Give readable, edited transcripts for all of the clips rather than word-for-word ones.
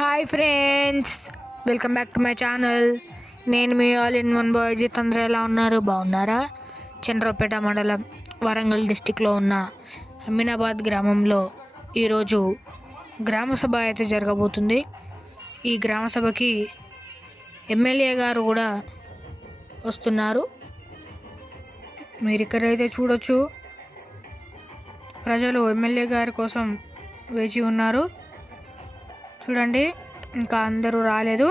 Hi friends, welcome back to my channel. నేను మీ all in one boy Jit. అందరూ ఎలా ఉన్నారు? బాగున్నారా? చంద్రపేట మండలం వరంగల్ డిస్టిక్లో ఉన్న అమీనాబాద్ గ్రామంలో ఈరోజు గ్రామ సభ అయితే జరగబోతుంది. ఈ గ్రామ సభకి ఎమ్మెల్యే గారు కూడా వస్తున్నారు. మీరు ఇక్కడైతే చూడొచ్చు, ప్రజలు ఎమ్మెల్యే గారి కోసం వేచి ఉన్నారు. చూడండి, ఇంకా అందరూ రాలేదు.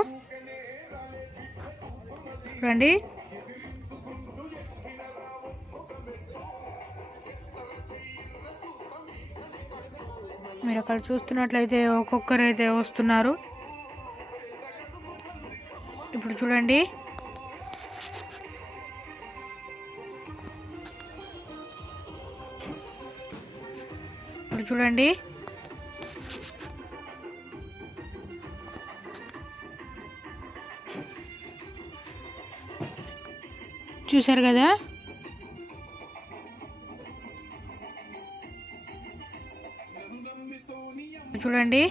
చూడండి, మీరు అక్కడ చూస్తున్నట్లయితే ఒక్కొక్కరైతే వస్తున్నారు. ఇప్పుడు చూడండి, చూశారు కదా. చూడండి,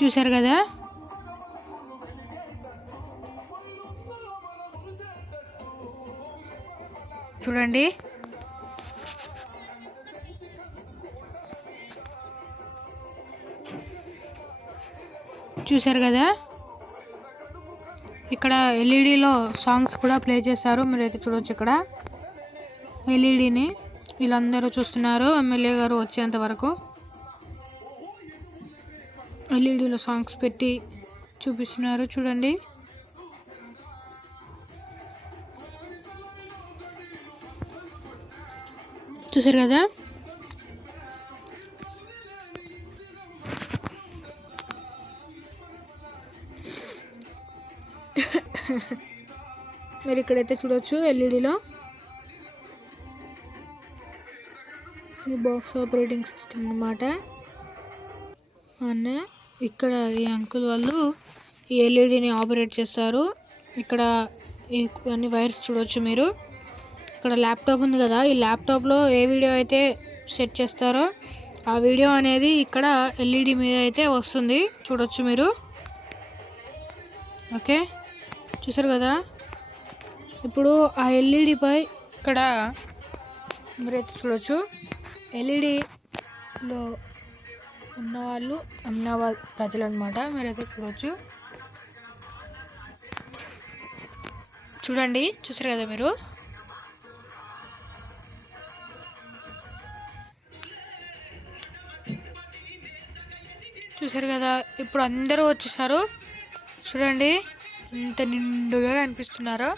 చూశారు కదా. చూడండి, చూశారు కదా. ఇక్కడ ఎల్ఈడిలో సాంగ్స్ కూడా ప్లే చేశారు. మీరైతే చూడవచ్చు, ఇక్కడ ఎల్ఈడిని వీళ్ళందరూ చూస్తున్నారు. ఎమ్మెల్యే గారు వచ్చేంత వరకు ఎల్ఈడిలో సాంగ్స్ పెట్టి చూపిస్తున్నారు. చూడండి, చూశారు కదా. మీరు ఇక్కడైతే చూడొచ్చు, ఎల్ఈడిలో ఇది బాక్స్ ఆపరేటింగ్ సిస్టమ్ అన్నమాట. అన్న ఇక్కడ ఈ అంకుల్ వాళ్ళు ఈ ఎల్ఈడిని ఆపరేట్ చేస్తారు. ఇక్కడ అన్ని వైర్స్ చూడొచ్చు మీరు. ఇక్కడ ల్యాప్టాప్ ఉంది కదా, ఈ ల్యాప్టాప్లో ఏ వీడియో అయితే సెట్ చేస్తారో ఆ వీడియో అనేది ఇక్కడ ఎల్ఈడి మీద అయితే వస్తుంది. చూడొచ్చు మీరు. ఓకే, చూసారు కదా. ఇప్పుడు ఆ ఎల్ఈడిపై ఇక్కడ మీరైతే చూడొచ్చు, ఎల్ఈడిలో ఉన్నవాళ్ళు అమీనాబాద్ ప్రజలు అనమాట. మీరైతే చూడొచ్చు. చూడండి, చూసారు కదా మీరు. చూసారు కదా, ఇప్పుడు అందరూ వచ్చేసారు. చూడండి ఎంత నిండుగా అనిపిస్తున్నారో.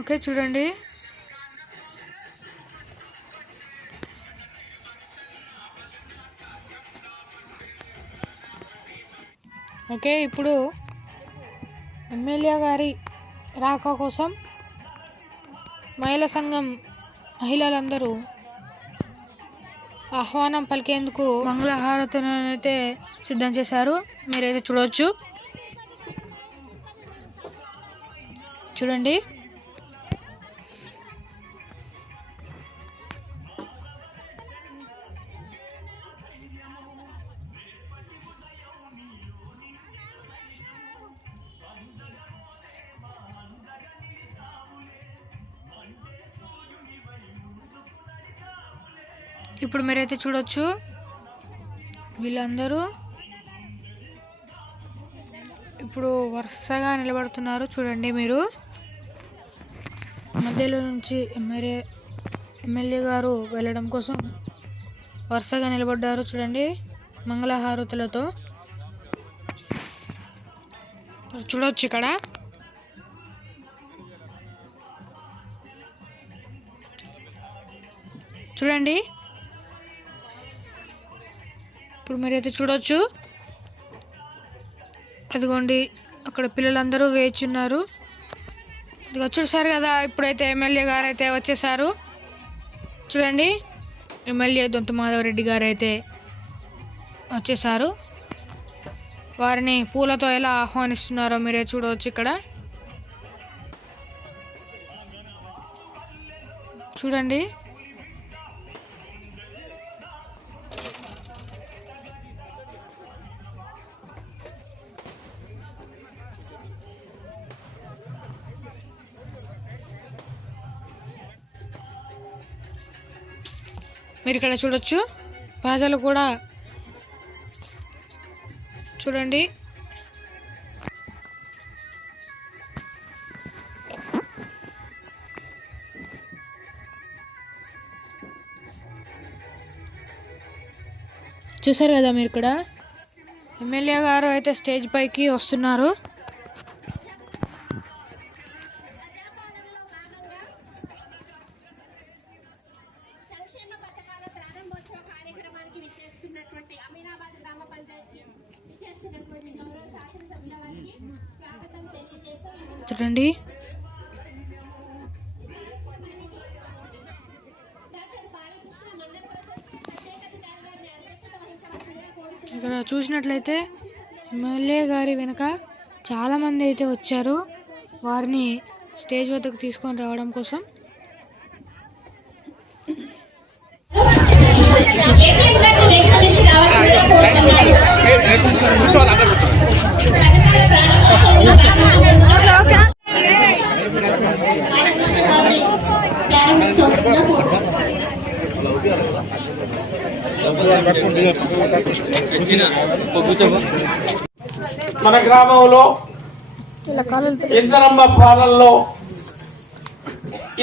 ఓకే, చూడండి. ఓకే, ఇప్పుడు ఎమ్మెల్యే గారి రాక కోసం మహిళా సంఘం మహిళలందరూ ఆహ్వానం పలికేందుకు మంగళహారతులను అయితే సిద్ధం చేశారు. మీరైతే చూడవచ్చు. చూడండి, ఇప్పుడు మీరైతే చూడొచ్చు, వీళ్ళందరూ ఇప్పుడు వరుసగా నిలబడుతున్నారు. చూడండి మీరు. మధ్యలో నుంచి ఎమ్మెల్యే గారు వెళ్ళడం కోసం వరుసగా నిలబడ్డారు. చూడండి, మంగళహారతులతో చూడవచ్చు ఇక్కడ. చూడండి, ఇప్పుడు మీరైతే చూడొచ్చు. అదిగోండి, అక్కడ పిల్లలందరూ వేచి ఉన్నారు. ఇదిగో చూసారు కదా. ఇప్పుడైతే ఎమ్మెల్యే గారు అయితే వచ్చేసారు. చూడండి, ఎమ్మెల్యే దొంత మాధవరెడ్డి గారు అయితే వచ్చేసారు. వారిని పూలతో ఎలా ఆహ్వానిస్తున్నారో మీరే చూడవచ్చు. ఇక్కడ చూడండి. మీరు ఇక్కడ చూడొచ్చు, ప్రజలు కూడా చూడండి. చూసారు కదా మీరు, ఇక్కడ ఎమ్మెల్యే గారు అయితే స్టేజ్ పైకి వస్తున్నారు. చూడండి, ఇక్కడ చూసినట్లయితే ఎమ్మెల్యే గారి వెనుక చాలామంది అయితే వచ్చారు వారిని స్టేజ్ వద్దకు తీసుకొని రావడం కోసం. మన గ్రామంలో ఇందరమ్మ పాలనలో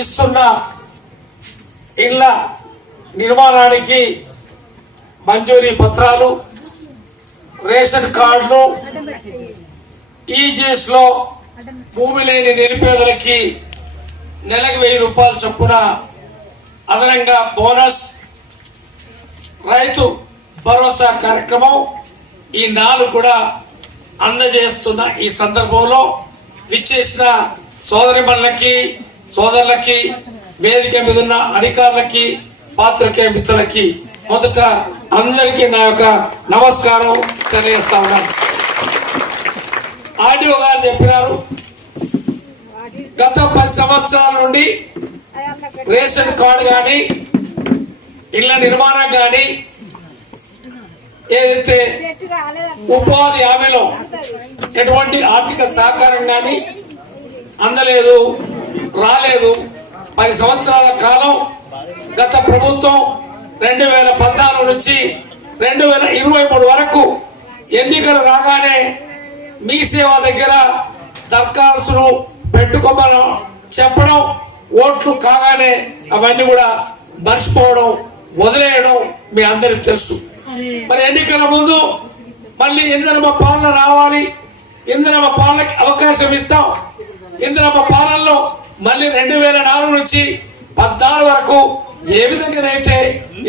ఇస్తున్న ఇళ్ల నిర్మాణానికి మంజూరీ పత్రాలు, రేషన్ కార్డులు, ఈజీఎస్ లో భూమి లేని నిరుపేదలకి నెలకు 1000 రూపాయలు చొప్పున అదనంగా బోనస్, రైతు భరోసా కార్యక్రమం, ఈ 4 కూడా అందజేస్తున్న ఈ సందర్భంలో విచ్చేసిన సోదరిమణులకి, సోదరులకి, వేదిక మీద ఉన్న అధికారులకి, పాత్రికేయ మిత్రులకి మొదట అందరికీ నా యొక్క నమస్కారం తెలియజేస్తా ఉన్నాను. ఆర్డీఓ గారు చెప్పినారు, గత 10 సంవత్సరాల నుండి రేషన్ కార్డు కానీ, ఇళ్ల నిర్మాణం కానీ, ఏదైతే ఉపాధి హామీలో ఎటువంటి ఆర్థిక సహకారం కానీ అందలేదు, రాలేదు. 10 సంవత్సరాల కాలం గత ప్రభుత్వం 2014 నుంచి 2023 వరకు ఎన్నికలు రాగానే మీ సేవ దగ్గర దరఖాస్తులు పెట్టుకోమని చెప్పడం, ఓట్లు కాగానే అవన్నీ కూడా మర్చిపోవడం, వదిలేయడం మీ అందరికి తెలుసు. మరి ఎన్నికల ముందు మళ్ళీ ఇందిరమ్మ పాలన రావాలి, ఇందిరమ్మ పాలనకి అవకాశం ఇస్తాం, ఇందిరమ్మ పాలనలో మళ్ళీ 2004 నుంచి 14 వరకు ఏ విధంగానైతే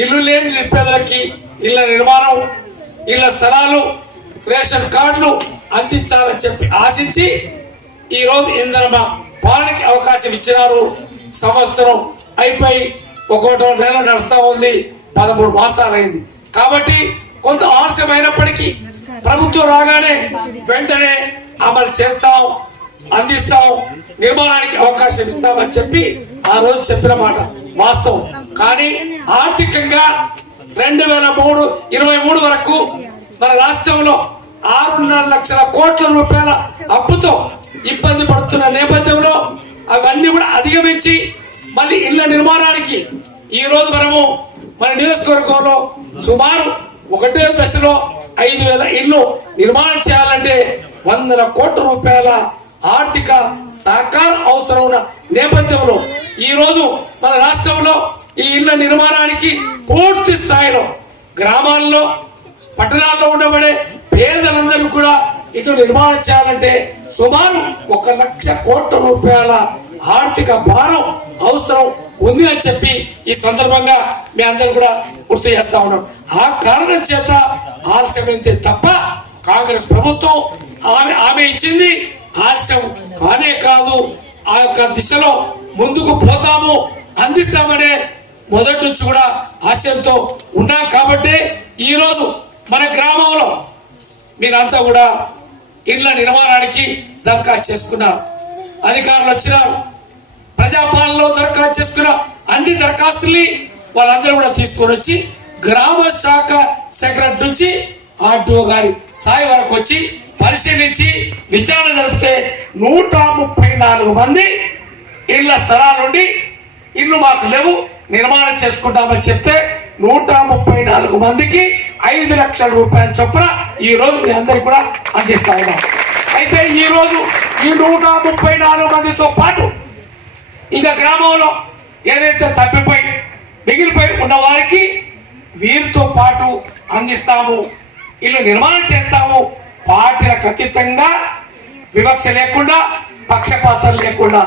ఇల్లు లేని నిరుపేదలకి ఇళ్ల నిర్మాణం, ఇళ్ల స్థలాలు, రేషన్ కార్డులు అందించాలని చెప్పి ఆశించి ఈరోజు ఇందిరమ్మ పాలనకి అవకాశం ఇచ్చినారు. సంవత్సరం అయిపోయి 1 నెల నడుస్తూ ఉంది, 13 మాసాలైంది. కాబట్టి కొంత ఆలస్యమైనప్పటికీ ప్రభుత్వం రాగానే వెంటనే అమలు చేస్తాం, అందిస్తాం, నిర్మాణానికి అవకాశం ఇస్తామని చెప్పి ఆ రోజు చెప్పిన మాట వాస్తవం. కానీ ఆర్థికంగా 2023 వరకు మన రాష్ట్రంలో 6.5 లక్షల కోట్ల రూపాయల అప్పుతో ఇబ్బంది పడుతున్న నేపథ్యంలో అవన్నీ కూడా అధిగమించి మళ్ళీ ఇళ్ల నిర్మాణానికి ఈ రోజు మనము మన నియోజకవర్గంలో సుమారు 1వ దశలో 5,000 ఇళ్లు నిర్మాణం చేయాలంటే 100 కోట్ల రూపాయల ఆర్థిక సహకారం అవసరం ఉన్న నేపథ్యంలో ఈ రోజు మన రాష్ట్రంలో ఈ ఇళ్ల నిర్మాణానికి పూర్తి స్థాయిలో గ్రామాల్లో, పట్టణాల్లో ఉండబడే పేదలందరూ కూడా ఇటు నిర్మాణం చేయాలంటే సుమారు 1 లక్ష కోట్ల రూపాయల ఆర్థిక భారం అవసరం ఉంది అని చెప్పి ఈ సందర్భంగా మీ అందరూ కూడా గుర్తు చేస్తా ఉన్నాం. ఆ కారణం చేత ఆలస్యమైంది తప్ప కాంగ్రెస్ ప్రభుత్వం ఆమె ఇచ్చింది ఆలస్యం కానే కాదు. ఆ యొక్క దిశలో ముందుకు పోతాము, అందిస్తామనే మొదటి నుంచి కూడా ఆశయంతో ఉన్నాం. కాబట్టి ఈ రోజు మన గ్రామంలో మీరంతా కూడా ఇళ్ల నిర్మాణానికి దరఖాస్తు చేసుకున్నారు. అధికారులు వచ్చినారు, ప్రజాపాలనలో దరఖాస్తు చేసుకున్న అన్ని దరఖాస్తుల్ని వాళ్ళందరూ కూడా తీసుకొని వచ్చి గ్రామ శాఖ సెక్రటరీ నుంచి ఆర్డీఓ గారి స్థాయి వరకు వచ్చి పరిశీలించి విచారణ జరిపితే 134 మంది ఇళ్ల స్థలాల నుండి ఇల్లు మాకు లేవు నిర్మాణం చేసుకుంటామని చెప్తే 134 మందికి 5 లక్షల రూపాయల చొప్పున ఈ రోజు మీ అందరికి కూడా అందిస్తా ఉన్నాం. అయితే ఈ రోజు ఈ 134 మందితో పాటు ఇంకా గ్రామంలో ఏదైతే తప్పిపోయి మిగిలిపోయి ఉన్న వారికి వీరితో పాటు అందిస్తాము, ఇల్లు నిర్మాణం చేస్తాము. పార్టీలకు అతీతంగా వివక్ష లేకుండా పక్షపాతం లేకుండా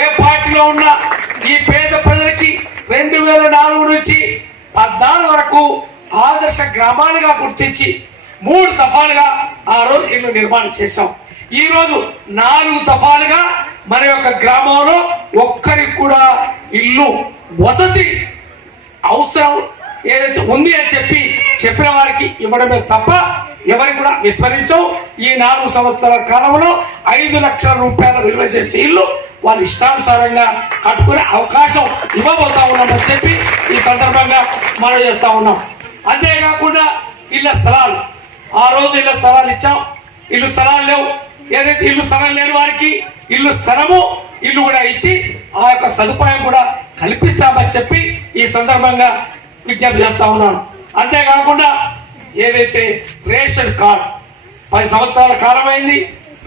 ఏ పార్టీలో ఉన్నా ఈ పేద ప్రజలకి 2004 నుంచి 14 వరకు ఆదర్శ గ్రామాలుగా గుర్తించి 3 దఫాలుగా ఆ రోజు ఇల్లు నిర్మాణం చేశాం. ఈ రోజు 4 దఫాలుగా మన యొక్క గ్రామంలో ఒక్కరికి కూడా ఇల్లు వసతి అవసరం ఏదైతే ఉంది అని చెప్పిన వారికి ఇవ్వడమే తప్ప ఎవరికి కూడా విస్మరించం. ఈ 4 సంవత్సరాల కాలంలో 5 లక్షల రూపాయల విలువ చేసే ఇల్లు వాళ్ళు ఇష్టానుసారంగా కట్టుకునే అవకాశం ఇవ్వబోతా ఉన్నామని చెప్పి ఈ సందర్భంగా మనం చేస్తా ఉన్నాం. అంతేకాకుండా ఇళ్ళ స్థలాలు ఆ రోజు ఇళ్ళ స్థలాలు ఇచ్చాం. ఇల్లు స్థలాలు లేవు, ఏదైతే ఇల్లు స్థలం లేని వారికి ఇల్లు స్థలము ఇల్లు కూడా ఇచ్చి ఆ యొక్క సదుపాయం కూడా కల్పిస్తామని చెప్పి ఈ సందర్భంగా విజ్ఞప్తి చేస్తా ఉన్నాను. అంతేకాకుండా ఏదైతే రేషన్ కార్డు 10 సంవత్సరాల కాలమైంది,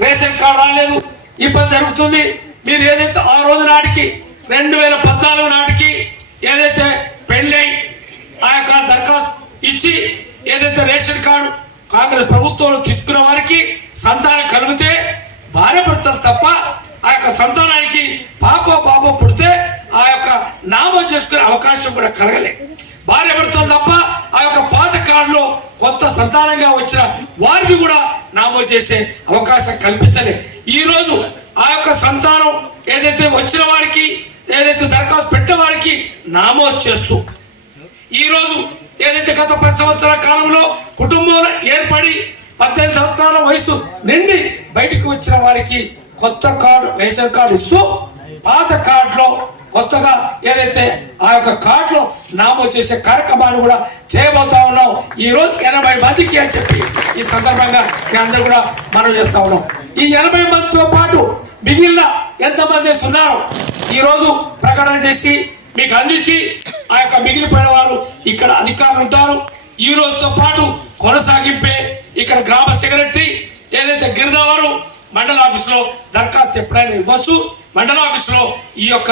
రేషన్ కార్డు రాలేదు, ఇబ్బంది జరుగుతుంది. మీరు ఏదైతే ఆ రోజు నాటికి 2014 నాటికి ఏదైతే పెళ్ళై ఆ యొక్క దరఖాస్తు ఇచ్చి ఏదైతే రేషన్ కార్డు కాంగ్రెస్ ప్రభుత్వంలో తీసుకున్న వారికి సంతానం కలిగితే భార్య భర్తలు తప్ప ఆ యొక్క సంతానానికి పాపో బాబో పుడితే ఆ యొక్క నామం చేసుకునే అవకాశం కూడా కలగలే. భార్య భర్తలు తప్ప ఆ యొక్క పాత కార్డులో కొత్త సంతానంగా వచ్చిన వారికి కూడా నామో చేసే అవకాశం కల్పించలే. ఈ రోజు ఆ యొక్క సంతానం ఏదైతే వచ్చిన వారికి ఏదైతే దరఖాస్తు పెట్టిన వారికి నామోదు చేస్తూ ఈ రోజు ఏదైతే గత 10 సంవత్సరాల కాలంలో కుటుంబంలో ఏర్పడి 18 సంవత్సరాల వయసు నిండి బయటికి వచ్చిన వారికి కొత్త కార్డు రేషన్ కార్డు ఇస్తూ పాత కార్డులో కొత్తగా ఏదైతే ఆ యొక్క కార్డులో నామోదు చేసే కార్యక్రమాన్ని కూడా చేయబోతా ఉన్నాం. ఈ రోజు 80 మందికి అని చెప్పి ఈ సందర్భంగా మీ అందరూ కూడా మనం చేస్తా ఉన్నాం. ఈ 80 మందితో పాటు మిగిలిన ఎంతమంది ఉన్నారో ఈ రోజు ప్రకటన చేసి మీకు అందించి ఆ యొక్క మిగిలిపోయిన వారు ఇక్కడ అధికారులు ఉంటారు. ఈ రోజుతో పాటు కొనసాగింపే ఇక్కడ గ్రామ సెక్రటరీ ఏదైతే గిరిదావారు మండల ఆఫీసులో దరఖాస్తు ఎప్పుడైనా ఇవ్వచ్చు. మండల ఆఫీసులో ఈ యొక్క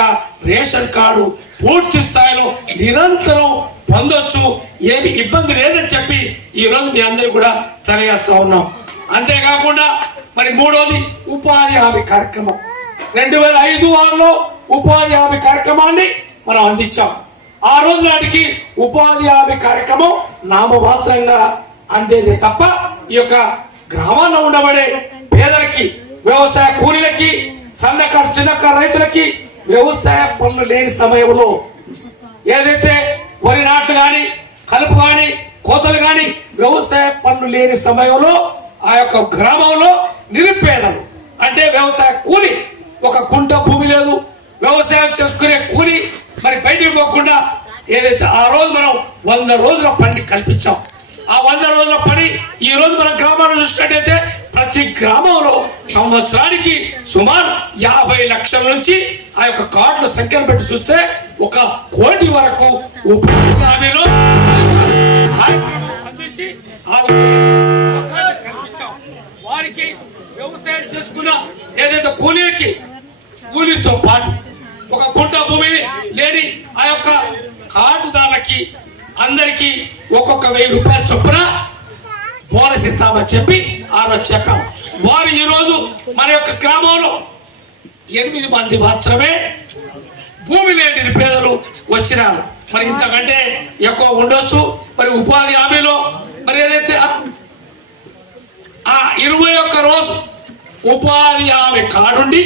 రేషన్ కార్డు పూర్తి స్థాయిలో నిరంతరం పొందొచ్చు, ఏమి ఇబ్బంది లేదని చెప్పి ఈ రోజు మీ అందరూ కూడా తెలియజేస్తా ఉన్నాం. అంతేకాకుండా మరి 3వది ఉపాధి హామీ కార్యక్రమం 2005 ఉపాధి హామీ కార్యక్రమాన్ని మనం అందించాం. ఆ రోజు నాటికి ఉపాధి హామీ కార్యక్రమం నామమాత్రంగా అందేది తప్ప ఈ యొక్క గ్రామాల్లో ఉండబడే పేదలకి, వ్యవసాయ కూలీలకి, సన్నకారు చిన్నకారు రైతులకి వ్యవసాయ పనులు లేని సమయంలో ఏదైతే వరి నాట్లు కానీ కలుపు కానీ కోతలు కానీ వ్యవసాయ పనులు లేని సమయంలో ఆ యొక్క గ్రామంలో నిరుపేదలు అంటే వ్యవసాయ కూలి, ఒక కుంట భూమి లేదు, వ్యవసాయం చేసుకునే కూలి మరి బయటికి పోకుండా ఏదైతే ఆ రోజు మనం 100 రోజుల పని కల్పించాం. ఆ 100 రోజుల పని ఈ రోజు మన గ్రామాల్లో చూసినట్టయితే ప్రతి గ్రామంలో సంవత్సరానికి సుమారు 50 లక్షల నుంచి ఆ యొక్క కార్డుల సంఖ్యను పెట్టి చూస్తే 1 కోటి వరకు ఉపాధి హామీలో అందించి వారికి వ్యవసాయం చేసుకున్న ఏదైతే కూలీతో పాటు 1 కుంట భూమి లేని ఆ యొక్క కార్డుదారులకి అందరికి ఒక్కొక్క 1000 రూపాయల చొప్పున బోనస్ ఇస్తామని చెప్పి ఆ రోజు చెప్పాం. వారు ఈ రోజు మన యొక్క గ్రామంలో 8 మంది మాత్రమే భూమి లేని నిరుపేదలు వచ్చినారు. మరి ఇంతకంటే ఎక్కువ ఉండొచ్చు. మరి ఉపాధి హామీలో మరి ఏదైతే ఆ 21 రోజు ఉపాధి హామీ కార్డుండి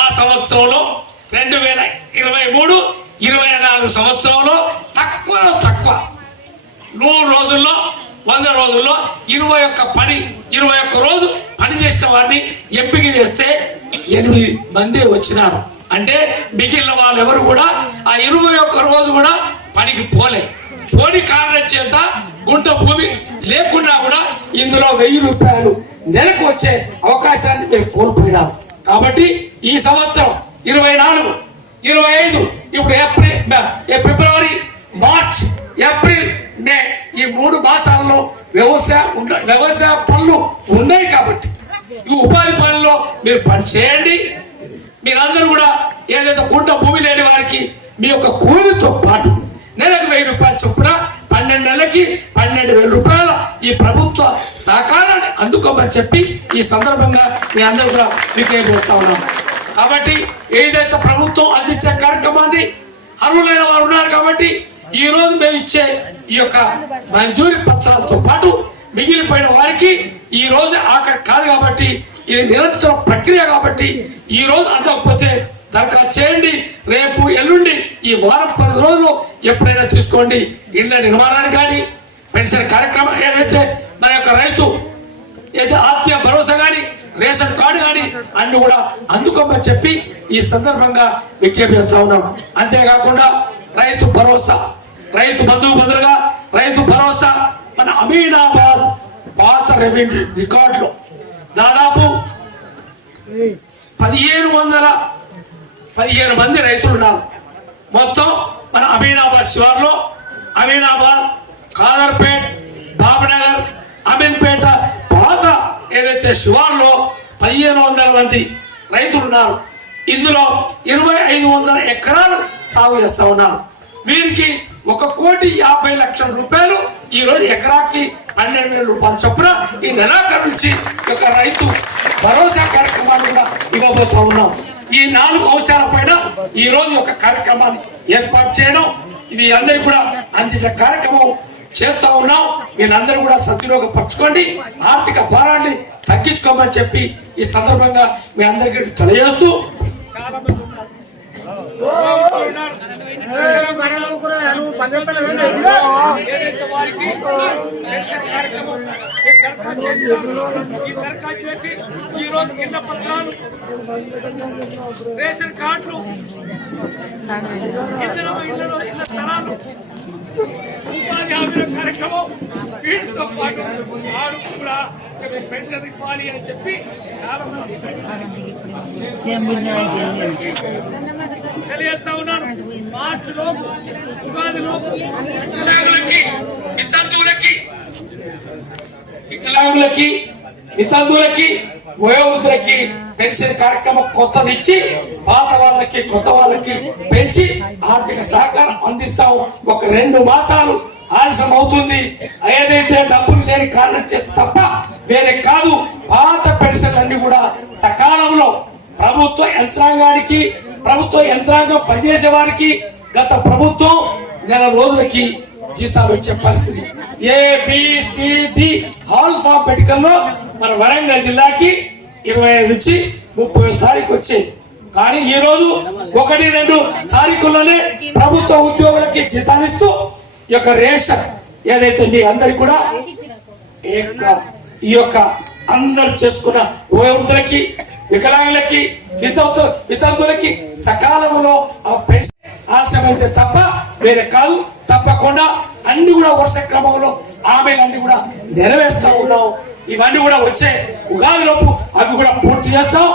ఆ సంవత్సరంలో 2023-24 సంవత్సరంలో తక్కువ 100 రోజుల్లో 100 రోజుల్లో 21 రోజు పని చేసిన వారిని ఎంపిక చేస్తే 8 మంది వచ్చినారు. అంటే మిగిలిన వాళ్ళు ఎవరు కూడా ఆ 21 రోజు కూడా పనికి పోని కారణం చేత గుంట భూమి లేకున్నా కూడా ఇందులో 1000 రూపాయలు నెలకు వచ్చే అవకాశాన్ని మీరు కోల్పోయినారు. కాబట్టి ఈ సంవత్సరం 24, 25 ఇప్పుడు ఫిబ్రవరి, మార్చ్, ఏప్రిల్, మే ఈ 3 మాసాల్లో వ్యవసాయ పనులు ఉన్నాయి. కాబట్టి ఈ ఉపాధి పనుల్లో మీరు పని చేయండి. మీరందరూ కూడా ఏదైతే గుంట భూమి లేని వారికి మీ యొక్క కూలితో పాటు నెలకు 1000 రూపాయల చొప్పున 12 నెలలకి 12,000 రూపాయల ఈ ప్రభుత్వ సహకారాన్ని అందుకోమని చెప్పి ఈ సందర్భంగా మీ అందరూ కూడా విజ్ఞప్తి ఉన్నాం. కాబట్టి ఏదైతే ప్రభుత్వం అందించే కార్యక్రమాన్ని అర్హులైన వారు ఉన్నారు కాబట్టి ఈ రోజు మేము ఇచ్చే ఈ యొక్క మంజూరీ పత్రాలతో పాటు మిగిలిపోయిన వారికి ఈ రోజు ఆఖరి కాదు కాబట్టి ఇది నిరంతర ప్రక్రియ కాబట్టి ఈ రోజు అందకపోతే దరఖాస్తు చేయండి. రేపు ఎల్లుండి ఈ వారం 10 రోజులు ఎప్పుడైనా తీసుకోండి. ఇళ్ల నిర్మాణానికి కానీ పెన్షన్ కార్యక్రమం ఏదైతే మన యొక్క రైతు ఏదైతే ఆత్మీయ భరోసా కానీ రేషన్ కార్డు కానీ అన్ని కూడా అందుకోమని చెప్పి ఈ సందర్భంగా విజ్ఞప్తి చేస్తా ఉన్నాం. అంతేకాకుండా రైతు భరోసా, రైతు బంధువు బదులుగా రైతు భరోసా మన అమీనాబాద్ పాత రెవెన్యూ రికార్డులో దాదాపు 1515 మంది రైతులు ఉన్నారు. మొత్తం మన అమీనాబాద్ శివార్లో అమీనాబాద్, ఖాదర్పేట్, బాబనగర్, అమీన్పేట పాత ఏదైతే శివార్లో 1500 మంది రైతులు ఉన్నారు. ఇందులో 2500 ఎకరాలు సాగు చేస్తా ఉన్నారు. వీరికి 1,50,00,000 రూపాయలు ఈ రోజు ఎకరాకి 12,000 రూపాయలు చొప్పున ఈ నెలాఖరు నుంచి ఒక రైతు భరోసా కార్యక్రమాన్ని కూడా ఇవ్వబోతా ఉన్నాం. ఈ 4 అంశాల పైన ఈ రోజు ఒక కార్యక్రమాన్ని ఏర్పాటు చేయడం, ఇది అందరికి కూడా అందించే కార్యక్రమం చేస్తా ఉన్నాం. మీరందరూ కూడా సద్వినియోగపరచుకోండి, ఆర్థిక భారాన్ని తగ్గించుకోమని చెప్పి ఈ సందర్భంగా మీ అందరికీ తెలియజేస్తూ చాలా మంది ఉన్నారు. రేషన్ కార్డులు, ఇళ్ల స్థలాలు, ఉపాధి హామీ కార్యక్రమం, వీటితో పాటు వారు కూడా పెన్షన్ ఇవ్వాలి అని చెప్పి చాలా మంది తెలియజేస్తా ఉన్నాను. మార్చి లోపు, ఉగాది లోపు వికలాంగులకి, వితంతువులకి, వయోవృద్ధులకి పెన్షన్ కార్యక్రమం కొత్తది ఇచ్చి పాత వాళ్ళకి కొత్త వాళ్ళకి పెంచి ఆర్థిక సహకారం అందిస్తాం. ఒక 2 మాసాలు ఆలస్యం అవుతుంది. ఏదైతే డబ్బులు లేని కారణం చేత తప్ప వేరే కాదు. పాత పెన్షన్లన్నీ కూడా సకాలంలో ప్రభుత్వ యంత్రాంగం పనిచేసే వారికి గత ప్రభుత్వం 4 రోజులకి జీతాలు వచ్చే పరిస్థితి. ABCD ఆల్ఫాబెటికల్ లో మన వరంగల్ జిల్లాకి 25 నుంచి 30 తారీఖు వచ్చాయి. కానీ ఈ రోజు 1-2 తారీఖుల్లోనే ప్రభుత్వ ఉద్యోగులకి జీతాలిస్తూ ఈ యొక్క రేషన్ ఏదైతే మీ అందరికి కూడా ఈ యొక్క అందరు చేసుకున్న వయోవృద్ధులకి, వికలాంగులకి, వితంతువులకి సకాలంలో ఆ పెన్షన్ ఆలస్యమైతే తప్ప వేరే కాదు. తప్పకుండా అన్ని కూడా వరుస క్రమంలో హామీలన్నీ కూడా నెరవేరుస్తా ఉన్నాం. ఇవన్నీ కూడా వచ్చే ఉగాది లోపు అవి కూడా పూర్తి చేస్తాం.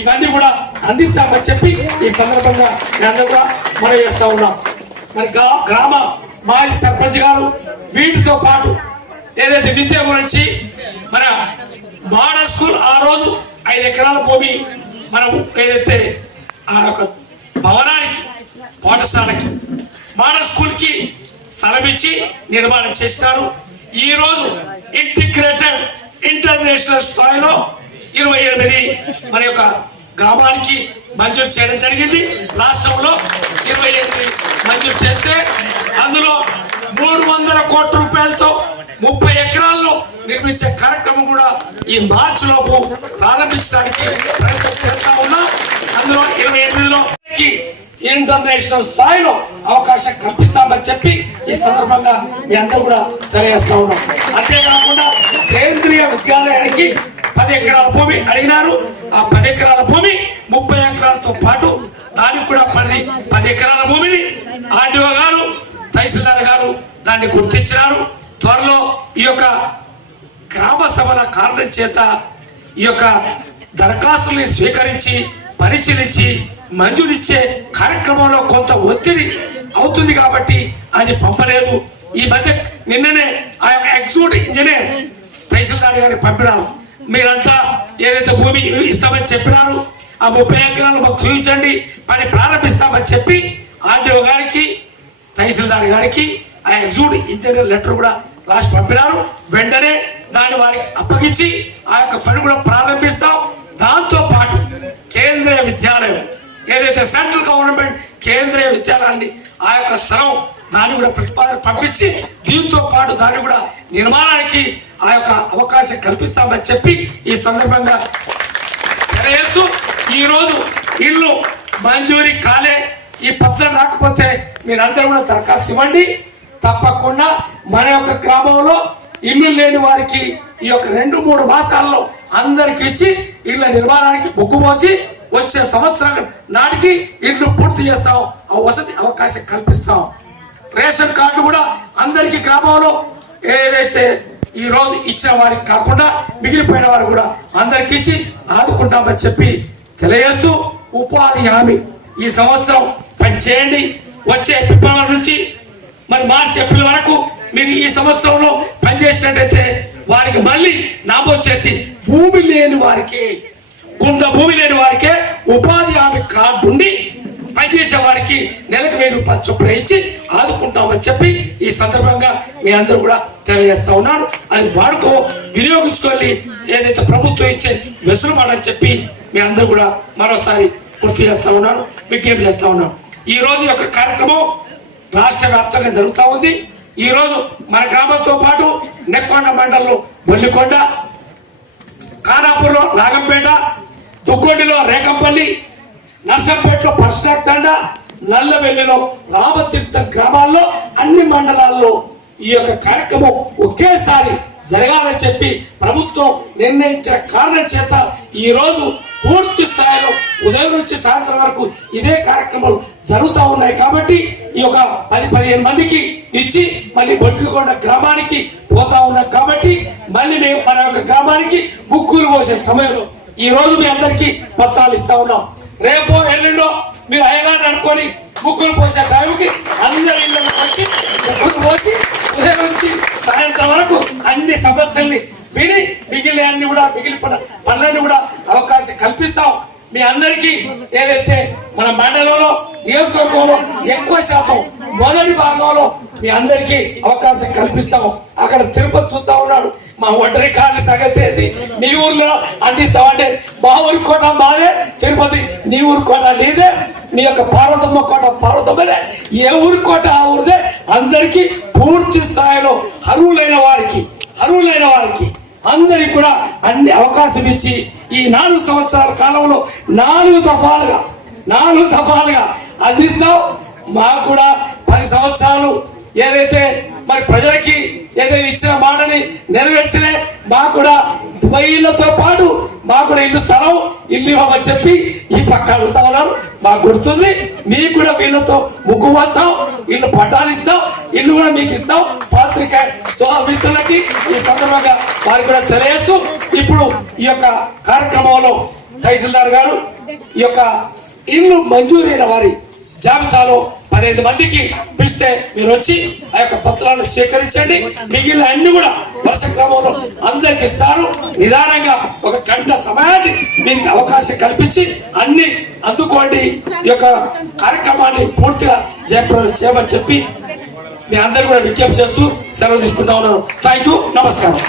ఇవన్నీ కూడా అందిస్తామని చెప్పి ఈ సందర్భంగా అందరూ కూడా మనం చేస్తా ఉన్నాం. మరి గ్రామ మాజీ సర్పంచ్ గారు వీటితో పాటు ఏదైతే విద్య గురించి మన మోడల్ స్కూల్ ఆ రోజు 5 ఎకరాల భూమి మనం ఏదైతే ఆ యొక్క భవనానికి, పాఠశాలకి, మోడల్ స్కూల్ కి స్థలం ఇచ్చి నిర్మాణం చేస్తారు. ఈ రోజు ఇంటిగ్రేటెడ్ ఇంటర్నేషనల్ స్థాయిలో 28 మన యొక్క గ్రామానికి మంజూరు చేయడం జరిగింది. రాష్ట్రంలో 28 మంజూరు చేస్తే అందులో 300 కోట్ల రూపాయలతో 30 ఎకరాల్లో నిర్మించే కార్యక్రమం కూడా ఈ మార్చి లోపు ప్రారంభించడానికి ప్రయత్నం చేస్తా ఉన్నాం. అందులో 28లో ఇంటర్నేషనల్ స్థాయిలో అవకాశం కల్పిస్తామని చెప్పి ఈ సందర్భంగా మీ అందరూ కూడా తెలియజేస్తా ఉన్నాం. అంతేకాకుండా కేంద్రీయ విద్యాలయానికి 10 ఎకరాల భూమి అడిగినారు. ఆ 10 ఎకరాల భూమి 30 ఎకరాలతో పాటు దానికి కూడా 10 ఎకరాల భూమిని ఆర్డీఓ గారు, తహసీల్దార్ గారు దాన్ని గుర్తించినారు. త్వరలో ఈ యొక్క గ్రామ సభల కారణం చేత ఈ యొక్క దరఖాస్తుల్ని స్వీకరించి పరిశీలించి మంజూరిచ్చే కార్యక్రమంలో కొంత ఒత్తిడి అవుతుంది కాబట్టి అది పంపలేదు. ఈ మధ్య నిన్ననే ఆ యొక్క ఎగ్జిక్యూటివ్ ఇంజనీర్ తహసీల్దార్ గారికి పంపినారు. మీరంతా ఏదైతే భూమి ఇస్తామని చెప్పినారు ఆ 30 ఎకరాలు మాకు చూపించండి, పని ప్రారంభిస్తామని చెప్పి ఆర్డీఓ గారికి, తహసీల్దార్ గారికి ఆ ఎగ్జిక్యూటివ్ ఇంజనీర్ లెటర్ కూడా రాసి పంపినారు. వెంటనే దాన్ని వారికి అప్పగించి ఆ యొక్క పని కూడా ప్రారంభిస్తాం. దాంతో పాటు కేంద్రీయ విద్యాలయం ఏదైతే సెంట్రల్ గవర్నమెంట్ కేంద్రీయ విద్యాలయాన్ని ఆ యొక్క స్థలం దాన్ని కూడా ప్రతిపాదన పంపించి దీంతో పాటు దాన్ని కూడా నిర్మాణానికి ఆ యొక్క అవకాశం కల్పిస్తామని చెప్పి ఈ సందర్భంగా తెలియజేస్తూ, ఈరోజు ఇల్లు మంజూరీ కాలే, ఈ పత్రం రాకపోతే మీరందరూ కూడా దరఖాస్తు ఇవ్వండి. తప్పకుండా మన యొక్క గ్రామంలో ఇల్లు లేని వారికి ఈ యొక్క 2-3 మాసాల్లో అందరికి ఇచ్చి ఇళ్ళ నిర్మాణానికి బొగ్గు పోసి వచ్చే సంవత్సరం నాటికి ఇల్లు పూర్తి చేస్తాం. ఆ వసతి అవకాశం కల్పిస్తాం. రేషన్ కార్డు కూడా అందరికి గ్రామంలో ఏదైతే ఈ రోజు ఇచ్చిన వారికి కాకుండా మిగిలిపోయిన వారు కూడా అందరికి ఇచ్చి ఆదుకుంటామని చెప్పి తెలియజేస్తూ, ఉపాధి హామీ ఈ సంవత్సరం పనిచేయండి. వచ్చే ఫిబ్రవరి నుంచి మరి మార్చి ఏప్రిల్ వరకు మీరు ఈ సంవత్సరంలో పనిచేసినట్టయితే వారికి మళ్ళీ నామోదు చేసి భూమి లేని వారికి, గుంట భూమి లేని వారికే ఉపాధి హామీ కార్డు ఉండి పనిచేసే వారికి నెలకు 1000 రూపాయలు చొప్పున ఇచ్చి ఆదుకుంటామని చెప్పి ఈ సందర్భంగా మీ అందరూ కూడా తెలియజేస్తా ఉన్నారు. అది వాడుకో, వినియోగించుకోవాలి. ఏదైతే ప్రభుత్వం ఇచ్చే వెసులుబాటు అని చెప్పి మీ అందరూ కూడా మరోసారి గుర్తు చేస్తా ఉన్నారు, విజ్ఞప్తి చేస్తా ఉన్నారు. ఈ రోజు యొక్క కార్యక్రమం రాష్ట్ర వ్యాప్తంగా జరుగుతూ ఉంది. ఈ రోజు మన గ్రామంతో పాటు నెక్కొండ మండలంలో బొల్లికొండ, ఖానాపూర్లో నాగంపేట, దుగ్గొండిలో రేకంపల్లి, నర్సంపేటలో పర్షనాక్, నల్లవెల్లిలో రామతీర్థం గ్రామాల్లో అన్ని మండలాల్లో ఈ యొక్క కార్యక్రమం ఒకేసారి జరగాలని చెప్పి ప్రభుత్వం నిర్ణయించిన కారణం చేత ఈ రోజు పూర్తి స్థాయిలో ఉదయం నుంచి సాయంత్రం వరకు ఇదే కార్యక్రమాలు జరుగుతూ ఉన్నాయి. కాబట్టి ఈ యొక్క 10-15 మందికి ఇచ్చి మళ్ళీ బొట్లుకొండ గ్రామానికి పోతా ఉన్నాం. కాబట్టి మళ్ళీ మేము మన యొక్క గ్రామానికి ముక్కులు పోసే సమయంలో ఈ రోజు మీ అందరికీ పత్రాలు ఇస్తా ఉన్నాం. రేపో ఎల్లుండో మీరు అయ్యగారిని అనుకొని ముక్కులు పోసే టైంకి అందరి ఇళ్ళకి వచ్చి ముక్కులు పోసి ఉదయం నుంచి సాయంత్రం వరకు అన్ని సమస్యల్ని విని మిగిలిపోయిన పనులను కూడా అవకాశం కల్పిస్తాం. మీ అందరికీ ఏదైతే మన మండలంలో నియోజకవర్గంలో ఎక్కువ శాతం మొదటి భాగంలో మీ అందరికీ అవకాశం కల్పిస్తాం. అక్కడ తిరుపతి చూస్తా ఉన్నాడు, మా ఒంటరి కాని సంగతి ఏంది, మీ ఊర్లో అందిస్తామంటే మా ఊరి కోట మాదే, తిరుపతి నీ ఊరి కోట నీదే, నీ యొక్క పార్వతమ్మ కోట పార్వతమ్మదే, ఏ ఊరి కోట ఆ ఊరిదే. అందరికీ పూర్తి స్థాయిలో అర్హులైన వారికి అందరికి కూడా అన్ని అవకాశం ఇచ్చి ఈ 4 సంవత్సరాల కాలంలో 4 దఫాలుగా అందిస్తాం. మాకు కూడా 10 సంవత్సరాలు ఏదైతే మరి ప్రజలకి ఏదైతే ఇచ్చిన మాటని నెరవేర్చలే, మాకు కూడా ఇళ్లతో పాటు మాకు కూడా ఇల్లు స్థలం ఇల్లు ఇవ్వమని చెప్పి ఈ పక్క అడుగుతా ఉన్నారు. మాకు గుర్తుంది, మీకు కూడా వీళ్ళతో ముగ్గు వస్తాం, ఇల్లు పట్టాలు ఇస్తాం, ఇల్లు కూడా మీకు ఇస్తాం. పాత్రిక మిత్రులకి ఈ సందర్భంగా వారికి కూడా తెలియజేస్తూ, ఇప్పుడు ఈ యొక్క కార్యక్రమంలో తహసీల్దార్ గారు ఈ యొక్క ఇల్లు మంజూరైన వారి జాబితాలో 15 మందికి పిలిస్తే మీరు వచ్చి ఆ యొక్క పత్రాలను స్వీకరించండి. మిగిలిన అన్ని కూడా వరుస క్రమంలో అందరికి ఇస్తారు. నిదానంగా 1 గంట సమయాన్ని దీనికి అవకాశం కల్పించి అన్ని అందుకోండి. ఈ యొక్క కార్యక్రమాన్ని పూర్తిగా జయప్రదం చేయమని చెప్పి మీ అందరూ కూడా విజ్ఞప్తి చేస్తూ సెలవు తీసుకుంటా ఉన్నాను. థ్యాంక్ యూ, నమస్కారం.